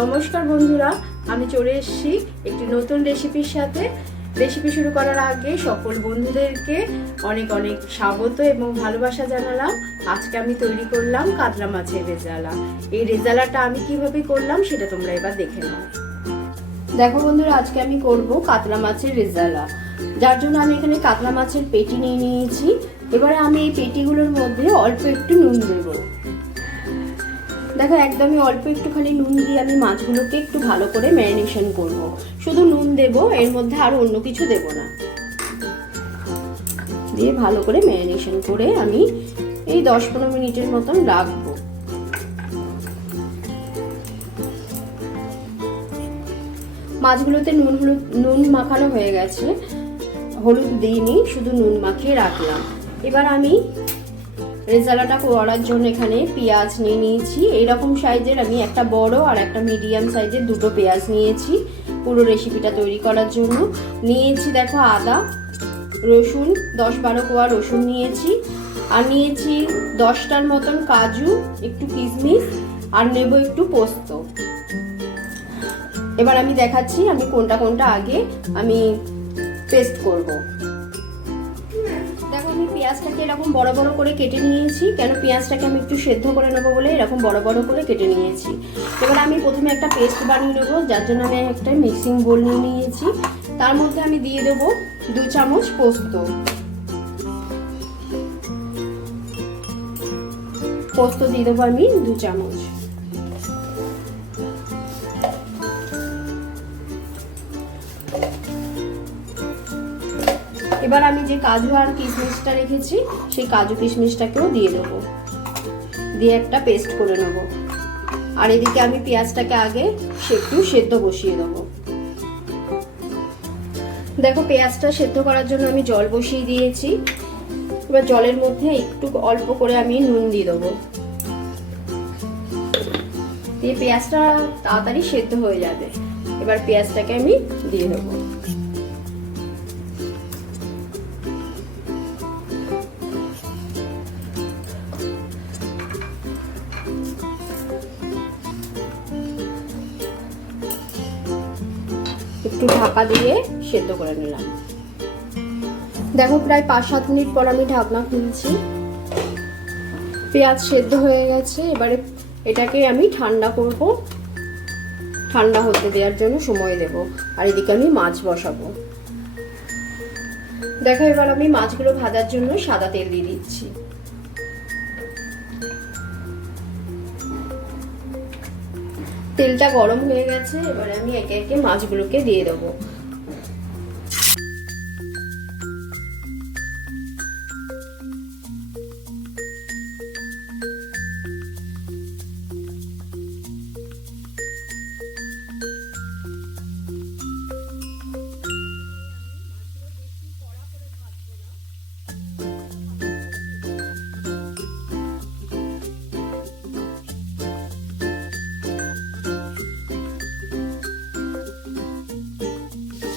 নমস্কার বন্ধুরা, আমি চলে এসেছি একটি নতুন রেসিপির সাথে। রেসিপি শুরু করার আগে সকল বন্ধুদেরকে অনেক অনেক স্বাগত এবং ভালোবাসা জানালাম। আজকে আমি তৈরি করলাম কাতলা মাছের রেজালা। এই রেজালাটা আমি কীভাবে করলাম সেটা তোমরা এবার দেখে নাও। দেখো বন্ধুরা, আজকে আমি করব কাতলা মাছের রেজালা। যার জন্য আমি এখানে কাতলা মাছের পেটি নিয়ে নিয়েছি। এবারে আমি এই পেটিগুলোর মধ্যে অল্প একটু নুন দেবো। দেখো, একদমই অল্প একটুখানি নুন দিয়ে আমি মাছগুলোকে একটু ভালো করে ম্যারিনেশন করব। শুধু নুন দেব, এর মধ্যে আর অন্য কিছু দেব না। দিয়ে ভালো করে ম্যারিনেশন করে আমি এই দশ পনেরো মিনিটের মতন রাখব। মাছগুলোতে নুন হলুদ, নুন মাখানো হয়ে গেছে। হলুদ দিইনি, শুধু নুন মাখিয়ে রাখলাম। এবার আমি রেজালাটা করার জন্য এখানে পেঁয়াজ নিয়ে নিয়েছি। এইরকম সাইজের আমি একটা বড় আর একটা মিডিয়াম সাইজের দুটো পেঁয়াজ নিয়েছি পুরো রেসিপিটা তৈরি করার জন্য। নিয়েছি দেখো আদা, রসুন, দশ বারো কোয়া রসুন নিয়েছি। আর নিয়েছি দশটার মতন কাজু, একটু কিশমিশ আর নেব একটু পোস্ত। এবার আমি দেখাচ্ছি আমি কোনটা কোনটা আগে আমি পেস্ট করব। দেখো আমি পেঁয়াজটাকে এরকম বড় বড় করে কেটে নিয়েছি। কেন পেঁয়াজটাকে আমি একটু সেদ্ধ করে নেব বলে এরকম বড় বড় করে কেটে নিয়েছি। এবার আমি প্রথমে একটা পেস্ট বানিয়ে নেব, যার জন্য আমি একটা মিক্সিং বোল নিয়ে নিয়েছি। তার মধ্যে আমি দিয়ে দেবো দু চামচ পোস্ত। পোস্ত দিয়ে দেবো আমি দু চামচ। এবার আমি যে কাজু আর কিশমিশটা রেখেছি, সেই কাজু কিশমিশটাকেও দিয়ে দেবো। দিয়ে একটা পেস্ট করে নেব। আর এদিকে আমি পেঁয়াজটাকে আগে একটু সেদ্ধ বসিয়ে দেবো। দেখো পেঁয়াজটা সেদ্ধ করার জন্য আমি জল বসিয়ে দিয়েছি। এবার জলের মধ্যে একটু অল্প করে আমি নুন দিয়ে দেবো। দিয়ে পেঁয়াজটা তাড়াতাড়ি সেদ্ধ হয়ে যাবে। এবার পেঁয়াজটাকে আমি দিয়ে দেবো। ঢাকা দিয়ে সেদ্ধ করে নিলাম। দেখো প্রায় পাঁচ সাত মিনিট পর আমি ঢাকনা খুলছি। পেঁয়াজ সেদ্ধ হয়ে গেছে, এবারে এটাকে আমি ঠান্ডা করব। ঠান্ডা হতে দেওয়ার জন্য সময় দেব, আর এদিকে আমি মাছ বসাবো। দেখো এবার আমি মাছগুলো ভাজার জন্য সাদা তেল দিয়ে দিচ্ছি। তেলটা গরম হয়ে গেছে এবারে আমি একে একে মাছগুলোকে দিয়ে দেবো।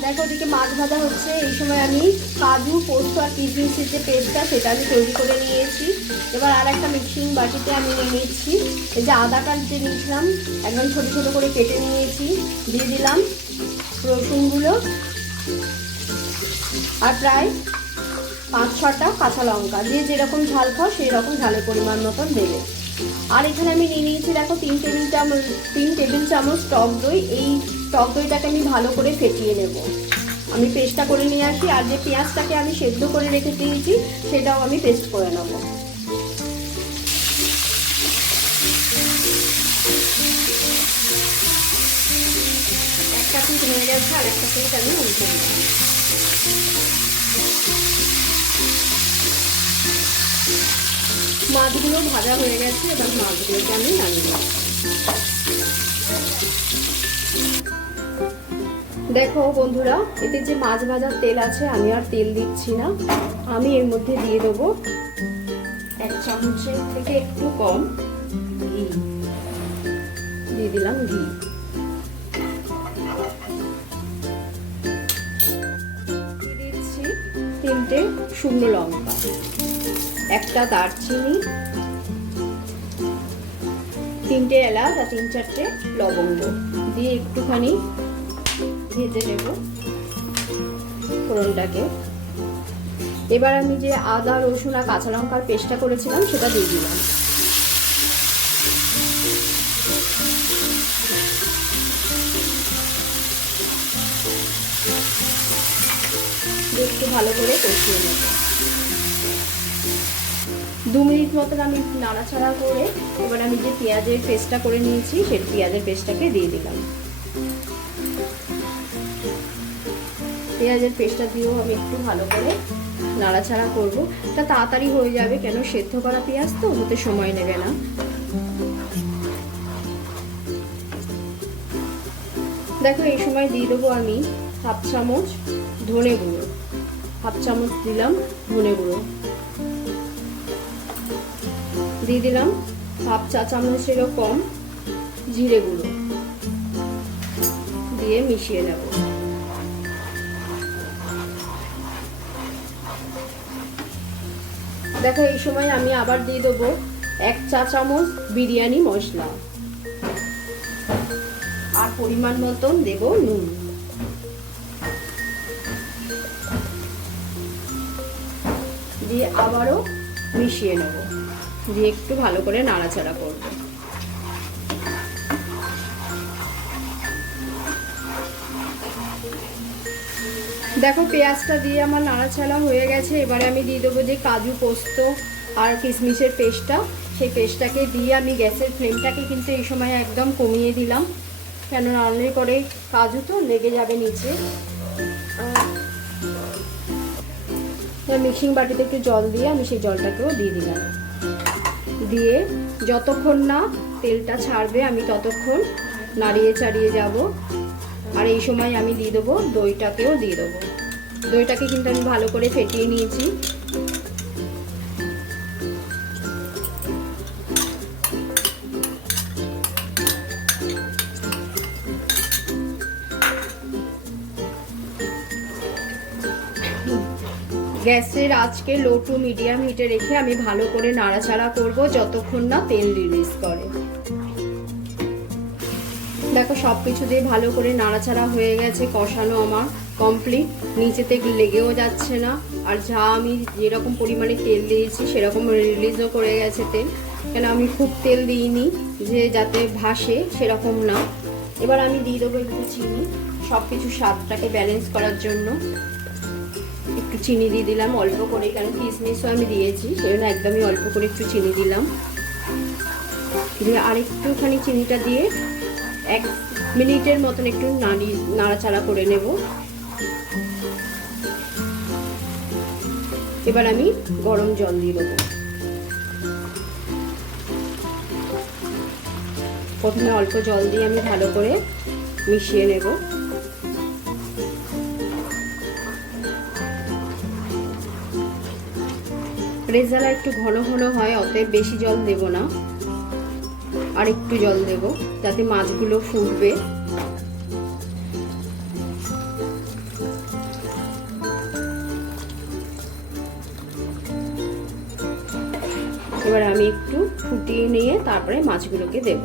দেখো, ওদিকে মাছ ভাজা হচ্ছে। এই সময় আমি কাজু, পোস্ত আর কিশমিশের যে পেস্টটা, সেটা আমি তৈরি করে নিয়েছি। এবার আর একটা মিক্সিং বাটিতে আমি নিয়ে এই যে আদাটা যে নিয়েছিলাম, একদম ছোটো ছোটো করে কেটে নিয়েছি। দিয়ে দিলাম রসুনগুলো আর প্রায় পাঁচ ছটা কাঁচা লঙ্কা। দিয়ে যেরকম ঝাল খাও সেই রকম ঝালের পরিমাণ মতন দেবে। আর এখানে আমি নিয়ে নিয়েছি, দেখো, তিন টেবিল চামচ, তিন টেবিল চামচ টক দই। এই টক দইটাকে আমি ভালো করে ফেটিয়ে নেব। আমি পেস্টটা করে নিয়ে আসি, আর যে পেঁয়াজটাকে আমি সেদ্ধ করে রেখে দিয়েছি, সেটাও আমি পেস্ট করে নেব। একটা পিঠ হয়ে গেছে, আর একটা পিঠ আমি উল্টে মাছগুলো ভাজা হয়ে গেছে, এবার মাছগুলোকে আমি নামিয়ে দেখো বন্ধুরা, এতে যে মাছ ভাজার তেল আছে, আমি আর তেল দিচ্ছি না। আমি এর মধ্যে দিয়ে দেবো এক চামচের থেকে একটু কম ঘি। দিয়ে দিলাম ঘি। তিনটে শুকনো লঙ্কা, একটা দারচিনি, তিনটে এলাচ আর তিন চারটে লবঙ্গ। দিয়ে একটুখানি ভেজে নেব ফোড়নটাকে। এবার আমি যে আদা, রসুন আর কাঁচা লঙ্কার পেস্টটা করেছিলাম, সেটা দিয়ে দিলাম। একটু ভালো করে কষিয়ে নেব। দু মিনিট মতন আমি নাড়াচাড়া করে এবার আমি যে পেঁয়াজের পেস্টটা করে নিয়েছি, সেই পেঁয়াজের পেস্টটাকে দিয়ে দিলাম। পেঁয়াজের পেস্টটা দিয়েও আমি একটু ভালো করে নাড়াচাড়া করব। তা তাড়াতাড়ি হয়ে যাবে কেন? সেদ্ধ করা পেঁয়াজ তো হতে সময় নেবে না। দেখো, এই সময় দিয়ে দেবো আমি হাফ চামচ ধনে গুঁড়ো। হাফ চামচ দিলাম ধনে গুঁড়ো। দিয়ে দিলাম হাফ চা চামচেরও কম জিরে গুঁড়ো। দিয়ে মিশিয়ে নেব। দেখো, এই সময় আমি আবার দিয়ে দেবো এক চা চামচ বিরিয়ানি মশলা। আর পরিমাণ মতন দেব নুন। দিয়ে আবারও মিশিয়ে নেব। দিয়ে একটু ভালো করে নাড়াচাড়া করব। দেখো, পেঁয়াজটা দিয়ে আমার নাড়াচাড়া হয়ে গেছে। এবারে আমি দিয়ে দেবো যে কাজু পোস্ত আর কিশমিশের পেস্টটা। সেই পেস্টটাকে দিয়ে আমি গ্যাসের ফ্লেমটাকে কিন্তু এই সময় একদম কমিয়ে দিলাম। কেন রান্নার করে কাজু তো লেগে যাবে নিচে। মিক্সিং বাটিতে একটু জল দিয়ে আমি সেই জলটাকেও দিয়ে দিলাম। দিয়ে যতক্ষণ না তেলটা ছাড়বে, আমি ততক্ষণ নাড়িয়ে চাড়িয়ে যাব। আর এই সময় আমি দিয়ে দেবো দইটাকেও দিয়ে দেবো। দইটাকে কিন্তু আমি ভালো করে ফেটিয়ে নিয়েছি। গ্যাসের আজকে লো টু মিডিয়াম হিটে রেখে আমি ভালো করে নাড়াচাড়া করব যতক্ষণ না তেল রিলিজ করে। দেখো সব কিছু দিয়ে ভালো করে নাড়াচাড়া হয়ে গেছে, কষানো আমার। কমপ্লিট নিচেতে লেগেও যাচ্ছে না। আর যা আমি যেরকম পরিমাণে তেল দিয়েছি, সেরকম রিলিজও করে গেছে তেল। কেন আমি খুব তেল দিইনি, যে যাতে ভাসে, সেরকম না। এবার আমি দিয়ে দেবো একটু চিনি। সব কিছু স্বাদটাকে ব্যালেন্স করার জন্য। একটু চিনি দিয়ে দিলাম, অল্প করে, কারণ কিশমিশও আমি দিয়েছি সেই জন্য একদমই অল্প করে একটু চিনি দিলাম। দিয়ে আরেকটুখানি চিনিটা দিয়ে এক মিনিটের মতন একটু নাড়ি, নাড়াচাড়া করে নেব। এবার আমি গরম জল দিয়ে দেবো। প্রথমে অল্প জল দিয়ে আমি ভালো করে মিশিয়ে নেব। রেজালা একটু ঘন ঘন হয়, অতএব বেশি জল দেব না। আর একটু জল দেব, যাতে মাছগুলো ফুটবে। এবার আমি একটু ফুটিয়ে নিয়ে তারপরে মাছগুলোকে দেব।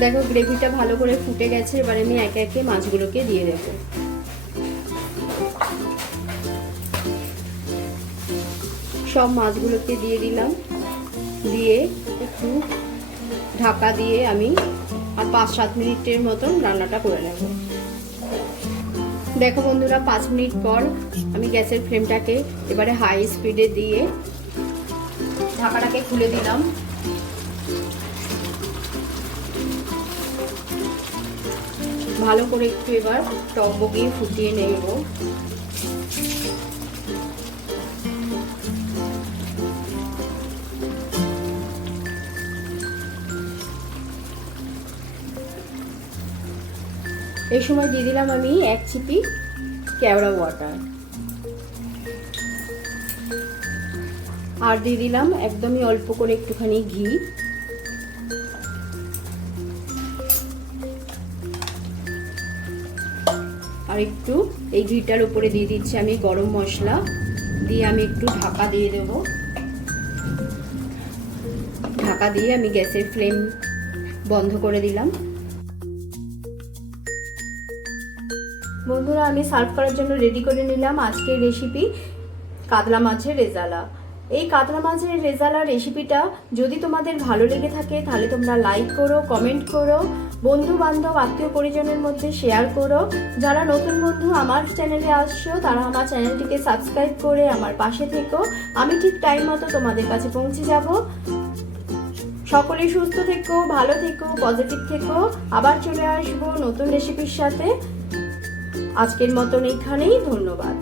দেখো, গ্রেভিটা ভালো করে ফুটে গেছে, এবার আমি একে একে মাছগুলোকে দিয়ে দেবো। সব মাছগুলোকে দিয়ে দিলাম। দিয়ে একটু ঢাকা দিয়ে আমি আর পাঁচ সাত মিনিটের মতন রান্নাটা করে নেব। দেখো বন্ধুরা, পাঁচ মিনিট পর আমি গ্যাসের ফ্লেমটাকে এবারে হাই স্পিডে দিয়ে ঢাকাটাকে খুলে দিলাম। ভালো করে একটু এবার টক বগিয়ে ফুটিয়ে নেব। এই সময় দিয়ে দিলাম আমি এক চিপি কেওড়া ওয়াটার আর দিয়ে দিলাম একদমই অল্প করে একটুখানি ঘি। আর একটু এই ঘিটার উপরে দিয়ে দিচ্ছি আমি গরম মশলা। দিয়ে আমি একটু ঢাকা দিয়ে দেব। ঢাকা দিয়ে আমি গ্যাসের ফ্লেম বন্ধ করে দিলাম। বন্ধুরা, আমি সার্ভ করার জন্য রেডি করে নিলাম আজকের রেসিপি কাতলা মাছের রেজালা। এই কাতলা মাছের রেজালা রেসিপিটা যদি তোমাদের ভালো লেগে থাকে, তাহলে তোমরা লাইক করো কমেন্ট করো বন্ধু বান্ধব আত্মীয় পরিজনের মধ্যে শেয়ার করো। যারা নতুন বন্ধু আমার চ্যানেলে আসছো, তারা আমার চ্যানেলটিকে সাবস্ক্রাইব করে আমার পাশে থেকো। আমি ঠিক টাইম মতো তোমাদের কাছে পৌঁছে যাব। সকলে সুস্থ থেকো, ভালো থেকো পজিটিভ থেকো। আবার চলে আসব নতুন রেসিপির সাথে। আজকের মতন এইখানেই ধন্যবাদ।